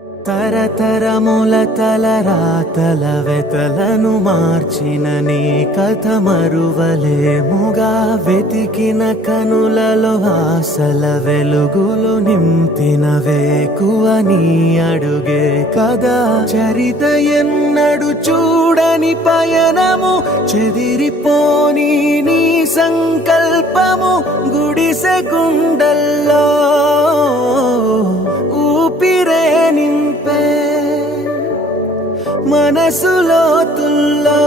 తరతరముల తలరాతల వెతలను మార్చిన నీ కథ మరువలేముగా. వెతికిన కనులలో ఆశల వెలుగులు నింపిన వేకువ నీ అడుగే కదా. చరిత ఎన్నడు చూడని పయనము, చెదిరిపోని నీ సంకల్పము. గుడిసె గుండల్లో ఊపిరే నింపే, మనసులో తుల్లో